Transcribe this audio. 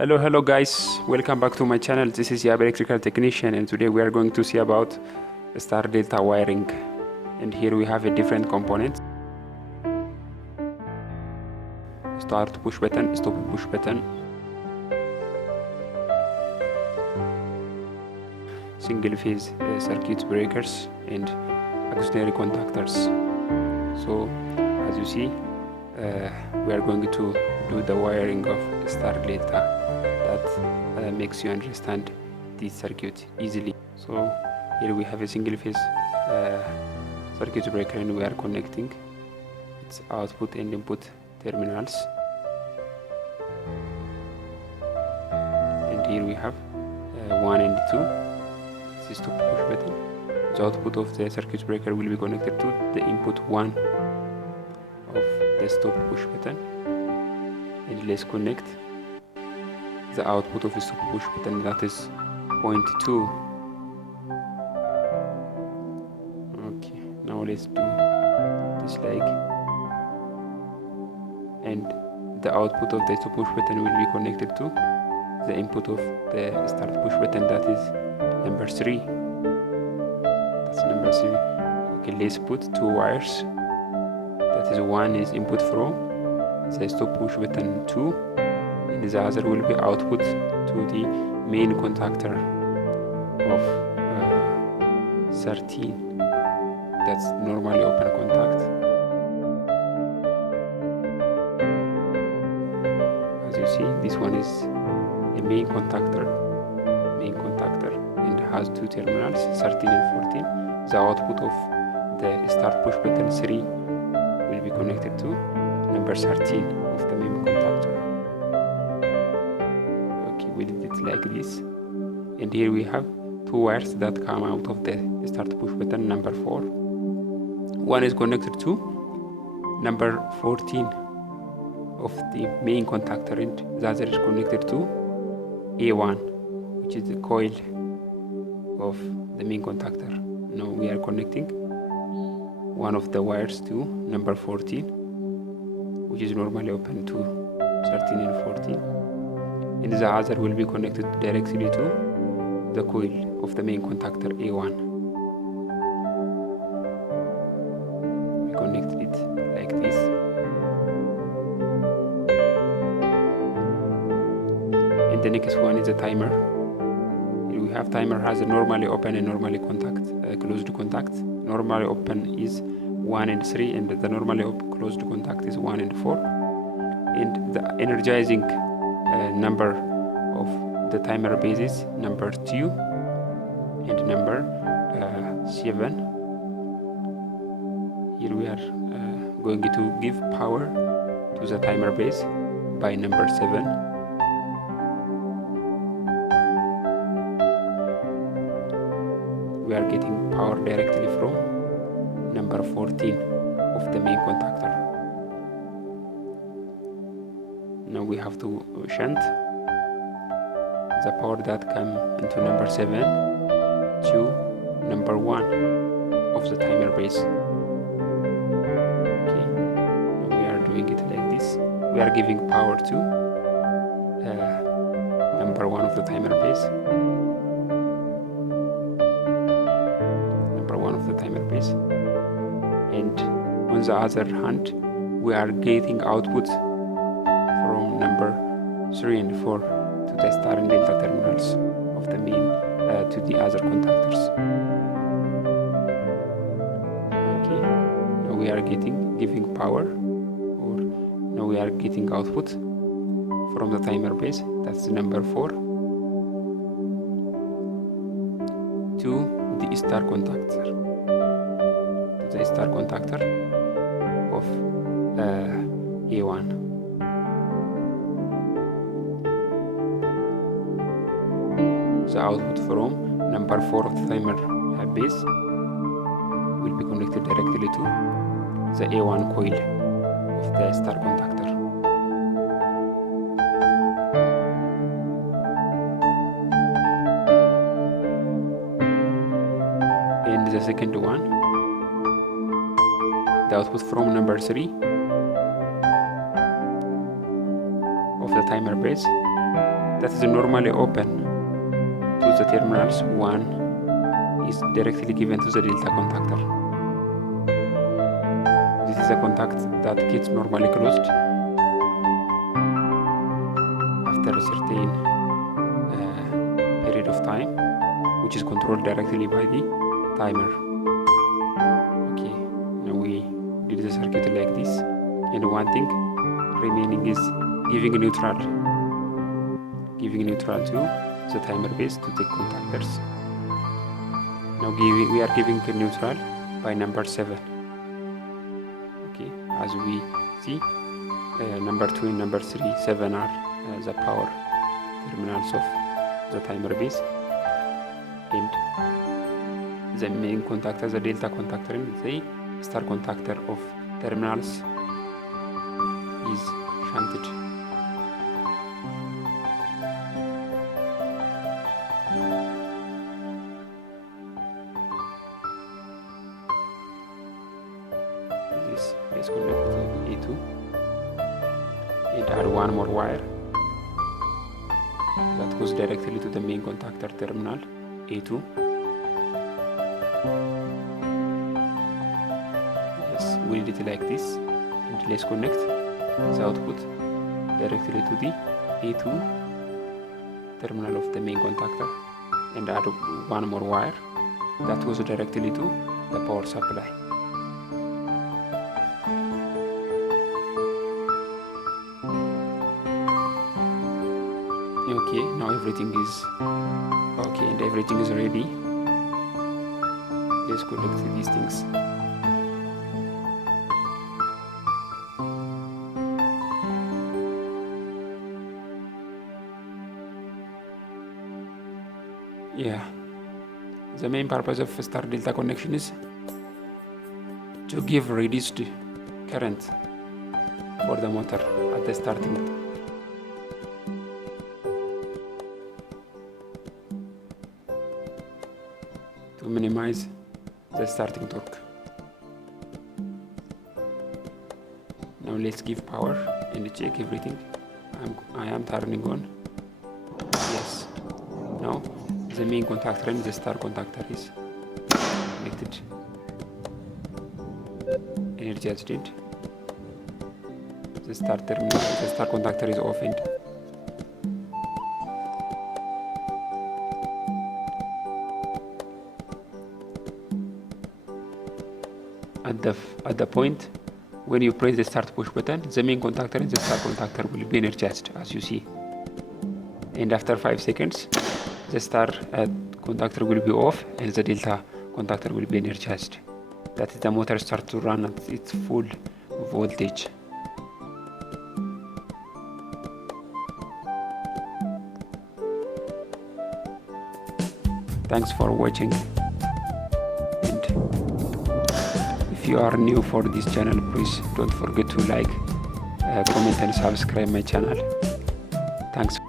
Hello guys, welcome back to my channel. This is Yab Electrical Technician, and today we are going to see about star delta wiring. And here we have a different components: start push button, stop push button, single phase circuit breakers, and auxiliary contactors. So as you see, we are going to do the wiring of star delta. That makes you understand this circuit easily. So here we have a single phase circuit breaker, and we are connecting its output and input terminals. And here we have 1 and 2. This is stop push button. The output of the circuit breaker will be connected to the input 1 of the stop push button. And let's connect the output of the stop push button, that is point 2. Okay, now let's do this leg, and the output of the stop push button will be connected to the input of the start push button, that is number 3. That's number 3. Okay, let's put 2 wires. That is, one is input from the stop push button 2, and the other will be output to the main contactor of 13. That's normally open contact. As you see, this one is a main contactor, and has 2 terminals, 13 and 14. The output of the start push button 3 will be connected to number 13 of the main contactor. We did it like this, and here we have 2 wires that come out of the start push button number 4. One is connected to number 14 of the main contactor, and the other is connected to A1, which is the coil of the main contactor. Now we are connecting one of the wires to number 14, which is normally open to 13 and 14. And the other will be connected directly to the coil of the main contactor A1. We connect it like this. And the next one is a timer. Here we have timer has a normally open and normally closed contact. Normally open is 1 and 3, and the normally closed contact is 1 and 4. And the energizing number of the timer bases number 2 and number 7. Here we are going to give power to the timer base by number 7. We are getting power directly from number 14 of the main contactor. Now we have to shunt the power that come into number 7 to number 1 of the timer base. Okay, now we are doing it like this. We are giving power to number 1 of the timer base. Number 1 of the timer base. And on the other hand, we are getting output from number 3 and 4 to the star and delta terminals of the main to the other contactors. Okay, now we are giving power, or now we are getting output from the timer base, that's the number 4, to the star contactor, of A1. The output from number 4 of the timer base will be connected directly to the A1 coil of the star contactor. And the second one, the output from number 3 of the timer base that is normally open to the terminals 1 is directly given to the delta contactor. This is a contact that gets normally closed after a certain period of time, which is controlled directly by the timer. Okay, now we did the circuit like this, and one thing remaining is giving neutral to the timer base to the contactors. Now we are giving a neutral by number 7. Okay, as we see, number 2 and number 3, 7 are the power terminals of the timer base, and the main contactor, the delta contactor, and the star contactor of terminals is shunted. This is connected to A2, and add one more wire that goes directly to the main contactor terminal A2. Yes, we did it like this, and let's connect the output directly to the A2 terminal of the main contactor, and add one more wire that goes directly to the power supply. Okay, now everything is okay and everything is ready. Let's connect these things. Yeah, the main purpose of star delta connection is to give reduced current for the motor at the starting. To minimize the starting torque. Now let's give power and check everything. I am turning on. Yes. Now the main contactor and the star contactor is connected. Energy adjusted. The star contactor is opened. At the point when you press the start push button, the main contactor and the star contactor will be energized, as you see. And after 5 seconds, the star contactor will be off and the delta contactor will be energized. That is, the motor starts to run at its full voltage. Thanks for watching. If you are new for this channel, please don't forget to like, comment and subscribe my channel. Thanks.